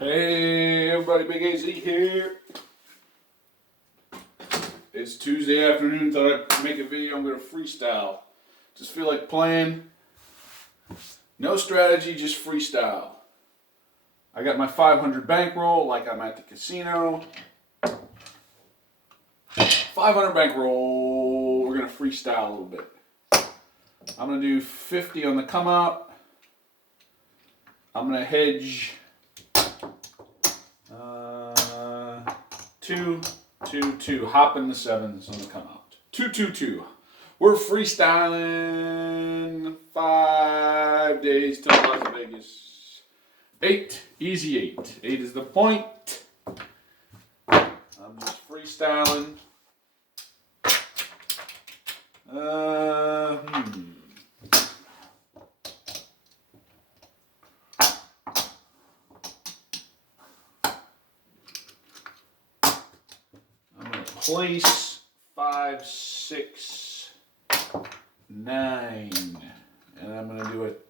Hey everybody, Big AZ here. It's Tuesday afternoon, thought I'd make a video. I'm going to freestyle. Just feel like playing. No strategy, just freestyle. I got my 500 bankroll like I'm at the casino. 500 bankroll. We're going to freestyle a little bit. I'm going to do 50 on the come out. I'm going to hedge 2, 2, 2. Hop in the sevens on the come out. 2, 2, 2. We're freestyling 5 days till Las Vegas. 8. Easy 8. 8 is the point. I'm just freestyling. Place 5, 6, 9, and I'm gonna do it.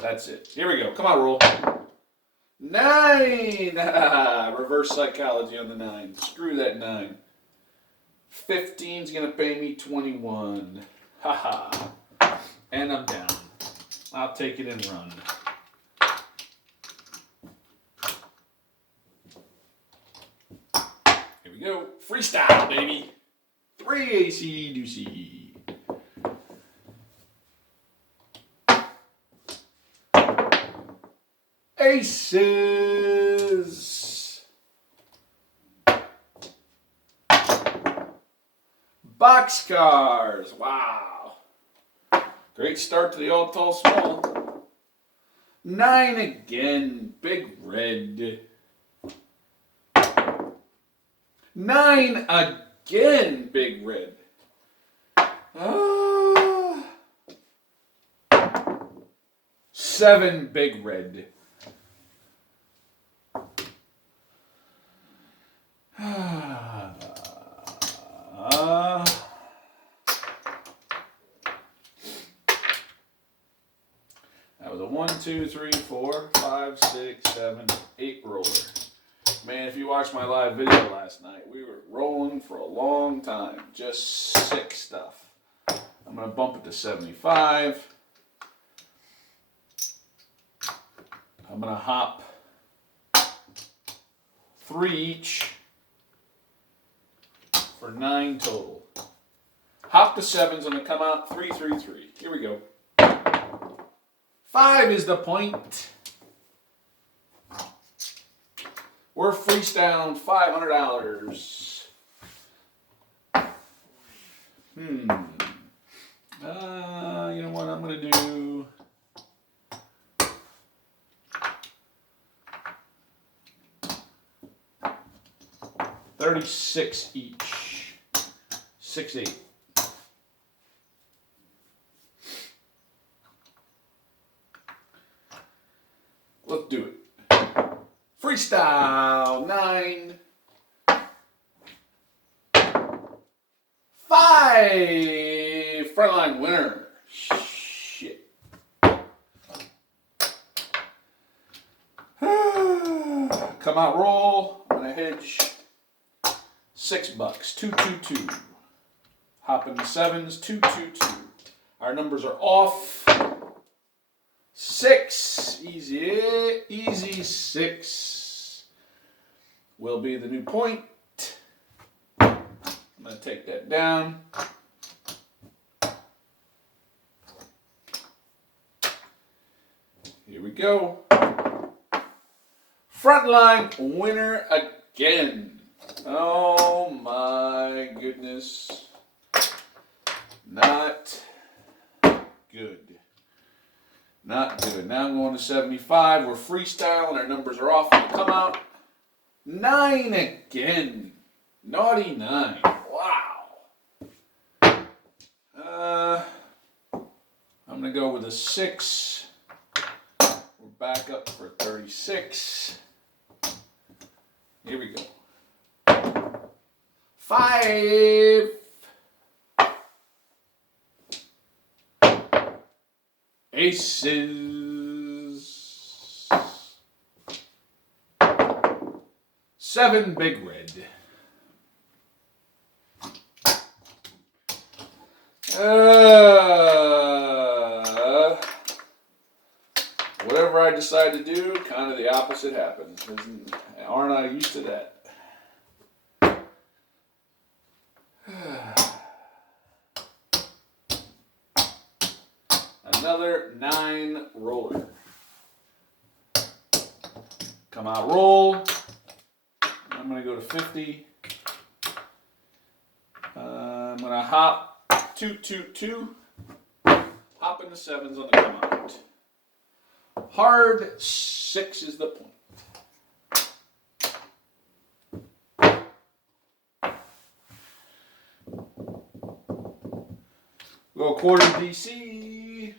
That's it. Here we go. Come on, roll. 9. Reverse psychology on the 9. Screw that 9. 15's gonna pay me 21. Haha. And I'm down. I'll take it and run. Here we go. Freestyle, baby. 3 AC doozy. Aces. Boxcars. Wow. Great start to the all tall small. 9 again. Big red. 9 again, big red. 7, big red. That was a 1, 2, 3, 4, 5, 6, 7, 8 roller. Man, if you watched my live video last night, we were rolling for a long time. Just sick stuff. I'm going to bump it to 75. I'm going to hop 3 each for 9 total. Hop the 7's going to come out 3, 3, 3. Here we go. 5 is the point. We're freestyling $500. You know what I'm gonna do? $36 each. 6, 8. Let's do it. Freestyle 9, 5. Frontline winner. Shit. Come out roll. I'm gonna hedge $6. 2, 2, 2. Hop in the 7's. 2, 2, 2. Our numbers are off. 6, easy 6 will be the new point. I'm going to take that down. Here we go. Frontline winner again. Oh my goodness. Not good. Not good. Now I'm going to 75. We're freestyling. Our numbers are off on the come out. 9 again. Naughty 9. Wow. I'm going to go with a 6. We're back up for 36. Here we go. 5. Aces. 7 big red. Whatever I decide to do, kind of the opposite happens. Aren't I used to that? Another 9 roller. Come out, roll. I'm going to go to 50. I'm going to hop 2, 2, 2. Hop in the 7s on the come out. Hard 6 is the point. Go quarter DC.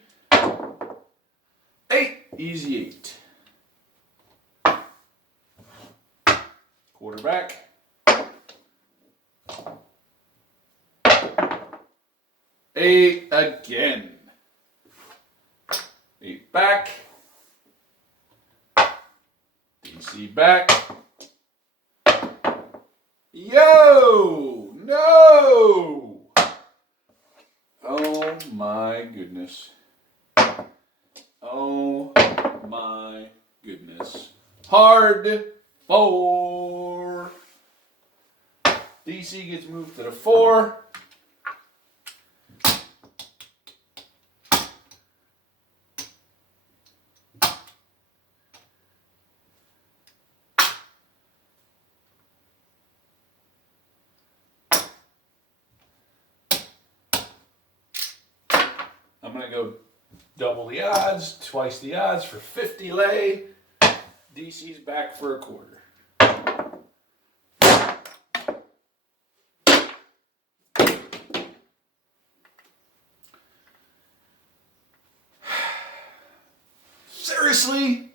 8, easy 8. Quarter back. 8 again. 8 back. DC back. Yo! No! Oh my goodness. Oh my goodness. Hard 4. DC gets moved to the 4. I'm going to go double the odds, twice the odds for 50 lay. DC's back for a quarter. Seriously?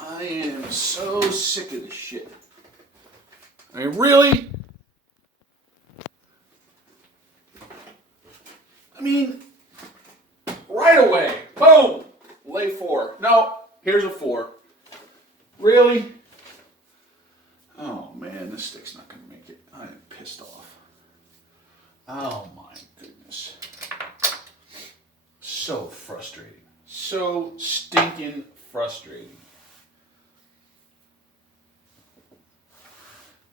I am so sick of this shit. I mean, really? I mean, right away, boom, lay 4. No, here's a 4. Really? Oh man, this stick's not gonna make it. I am pissed off. Oh my goodness. So frustrating. So stinking frustrating.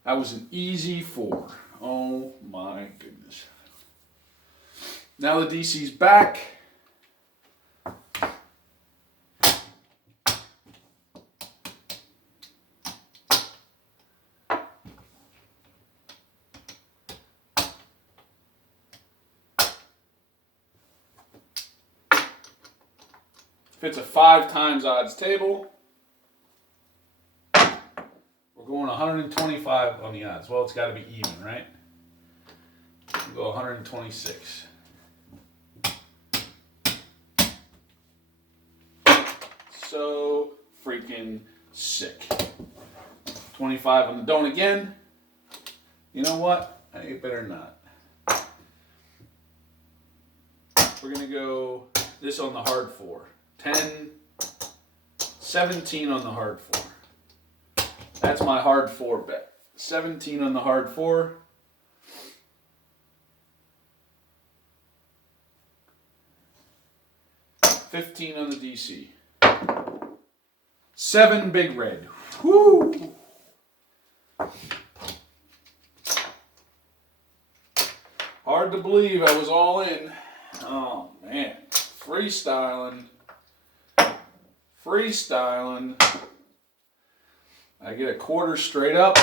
That was an easy 4. Oh my goodness. Now the DC's back. If it's a 5 times odds table, we're going 125 on the odds. Well, it's got to be even, right? We'll go 126. So freaking sick. 25 on the don't again. You know what? I better not. We're going to go this on the hard 4. 10, 17 on the hard 4. That's my hard 4 bet. 17 on the hard 4. $15 on the DC. 7 big red. Whoo! Hard to believe I was all in. Oh man. Freestyling. I get a quarter straight up.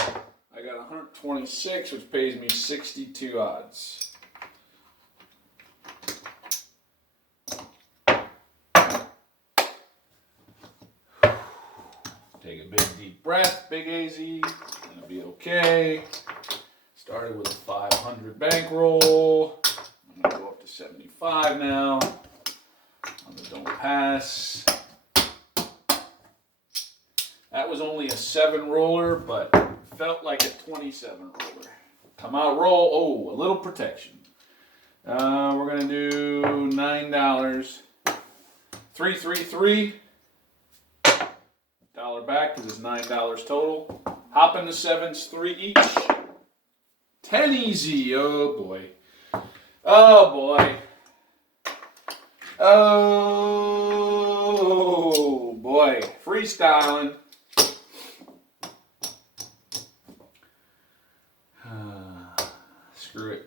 I got 126, which pays me 62 odds. Take a big deep breath, big AZ. Gonna be okay. Started with a 500 bankroll. I'm gonna go up to 75 now. On the don't pass. That was only a 7 roller, but felt like a 27 roller. Come out, roll. Oh, a little protection. We're gonna do $9. $3, $3, $3. $1 back because it's $9 total. Hop into sevens, 3 each. 10 easy. Oh boy. Oh boy. Oh boy. Freestyling. Screw it.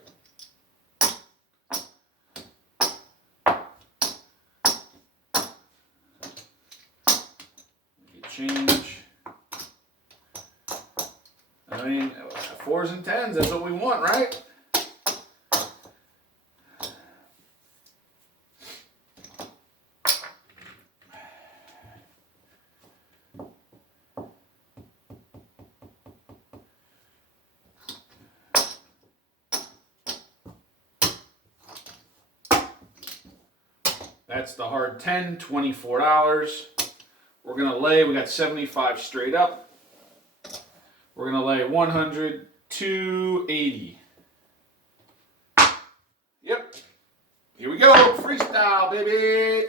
Change. I mean, 4s and 10s, that's what we want, right? That's the hard 10, $24. We're going to lay, we got 75 straight up. We're going to lay 100, 280. Yep. Here we go. Freestyle, baby.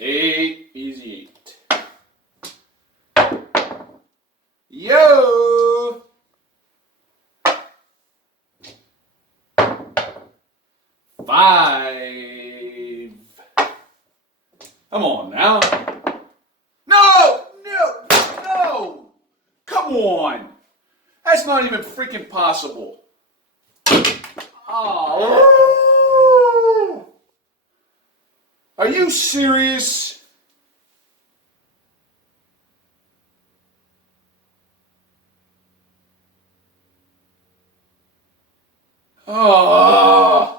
8, easy 8. Yo. Five. Come on now. No! Come on! That's not even freaking possible. Oh. Are you serious? Oh.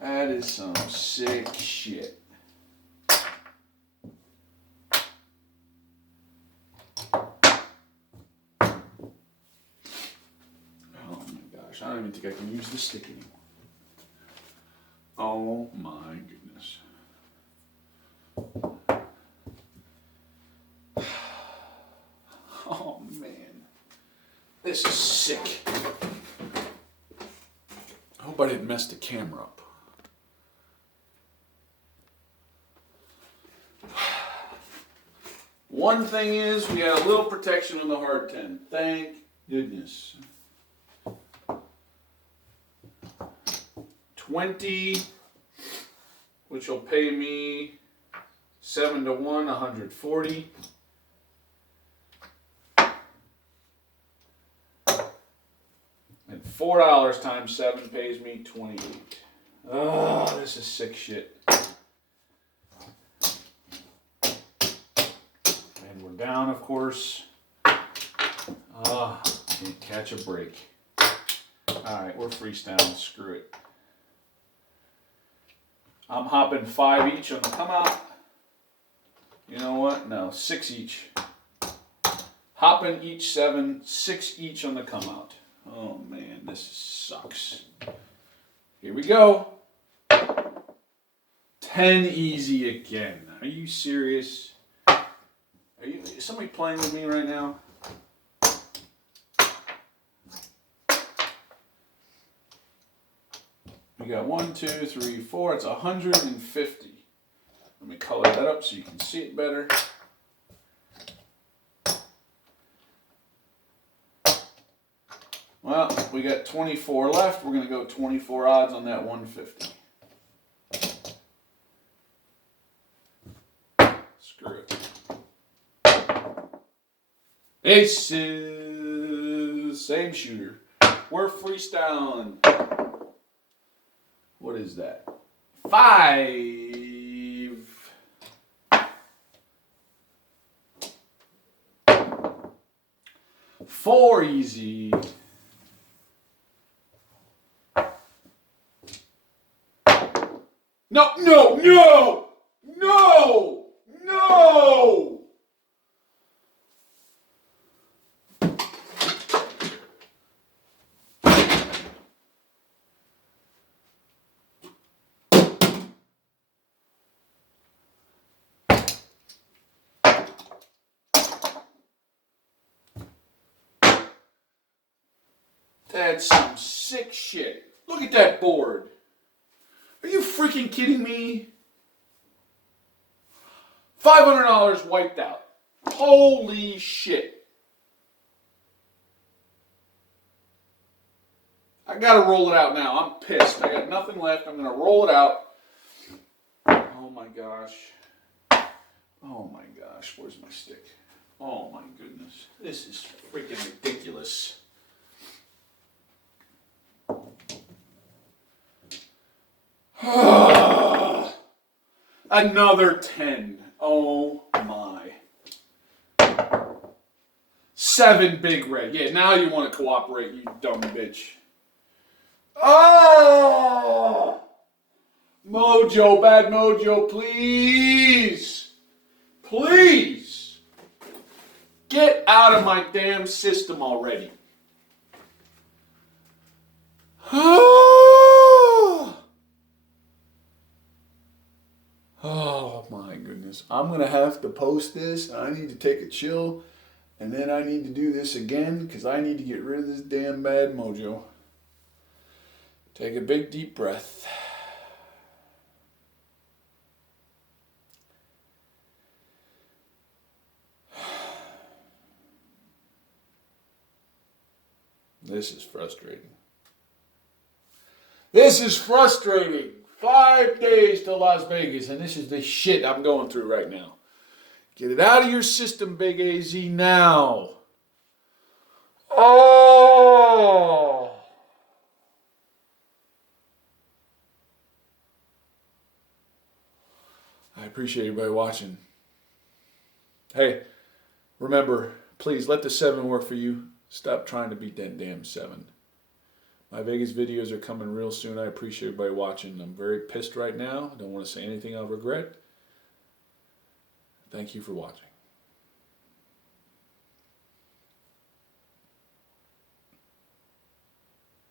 That is some sick shit. Oh my gosh, I don't even think I can use the stick anymore. Oh my goodness. Oh man. This is sick. I hope I didn't mess the camera up. One thing is, we had a little protection on the hard 10. Thank goodness. 20, which will pay me 7 to 1, 140. And $4 times 7 pays me 28. Oh, this is sick shit. And we're down, of course. Can't catch a break. Alright, we're freestyling. Screw it. I'm hopping 5 each on the come out. You know what? No, 6 each. Hopping each 7, 6 each on the come out. Oh man, this sucks. Here we go. 10 easy again. Are you serious? Is somebody playing with me right now? We got 1, 2, 3, 4. It's 150. Let me color that up so you can see it better. Well, we got 24 left. We're going to go 24 odds on that 150. Screw it. This is same shooter. We're freestyling. What is that? 5. 4 easy. No, no, no, no, no. That's some sick shit. Look at that board. Are you freaking kidding me? $500 wiped out. Holy shit. I gotta roll it out now. I'm pissed. I got nothing left. I'm gonna roll it out. Oh my gosh. Oh my gosh. Where's my stick? Oh my goodness. This is freaking ridiculous. Another 10. Oh my. 7 big red. Yeah, now you want to cooperate, you dumb bitch. Oh! Mojo, bad mojo, please. Please. Get out of my damn system already. Oh my goodness. I'm going to have to post this. I need to take a chill. And then I need to do this again because I need to get rid of this damn bad mojo. Take a big deep breath. This is frustrating. This is frustrating. 5 days to Las Vegas, and this is the shit I'm going through right now. Get it out of your system, Big AZ, now. Oh! I appreciate everybody watching. Hey, remember, please let the 7 work for you. Stop trying to beat that damn 7. My Vegas videos are coming real soon. I appreciate everybody watching. I'm very pissed right now. I don't want to say anything I'll regret. Thank you for watching.